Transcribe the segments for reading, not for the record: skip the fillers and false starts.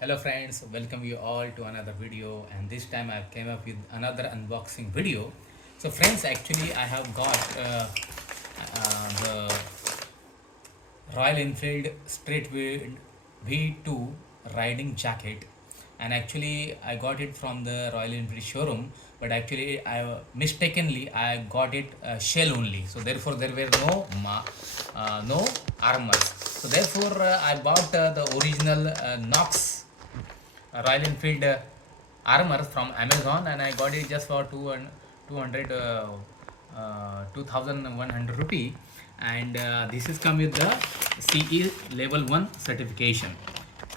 Hello friends, welcome you all to another video, and this time I came up with another unboxing video. So friends, actually I have got the Royal Enfield Streetwind V2 riding jacket, and actually I got it from the Royal Enfield showroom, but actually I mistakenly I got it shell only, so therefore there were no armor. So therefore I bought the original Knox Royal Enfield Armour from Amazon, and I got it just for 200 2100 rupee, and this is come with the CE level 1 certification.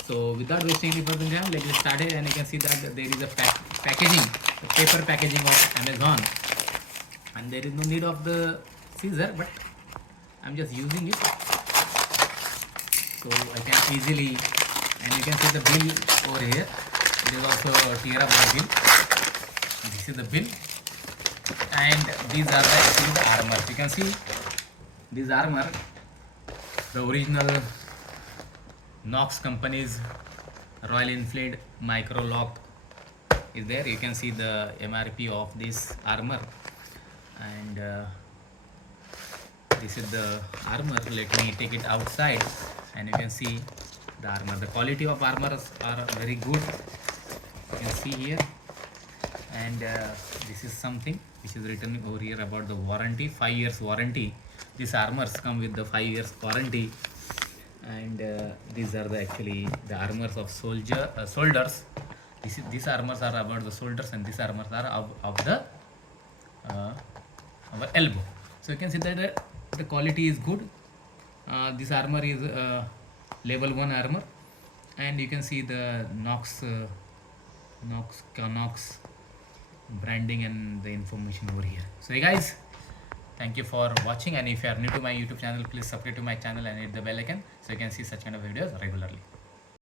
So without wasting any further time, let's get started. And you can see that there is a packaging, the paper packaging of Amazon, and there is no need of the scissor, but I'm just using it so I can easily. And you can see the bill over here. There is also a tear up the bill. This is the bill, and these are actually the armors. You can see this armor, the original Knox company's Royal Enfield micro lock is there. You can see the MRP of this armor, and this is the armor. Let me take it outside, and you can see the armor. The quality of armors are very good. You can see here, and this is something which is written over here about the warranty, 5 years warranty. These armors come with the 5 years warranty, and these are the actually the armors of soldiers. These armors are about the soldiers, and these armors are of the our elbow. So you can see that the quality is good. This armor is level 1 armor, and you can see the Knox branding and the information over here. So hey guys, thank you for watching, and if you are new to my YouTube channel, please subscribe to my channel and hit the bell icon so you can see such kind of videos regularly.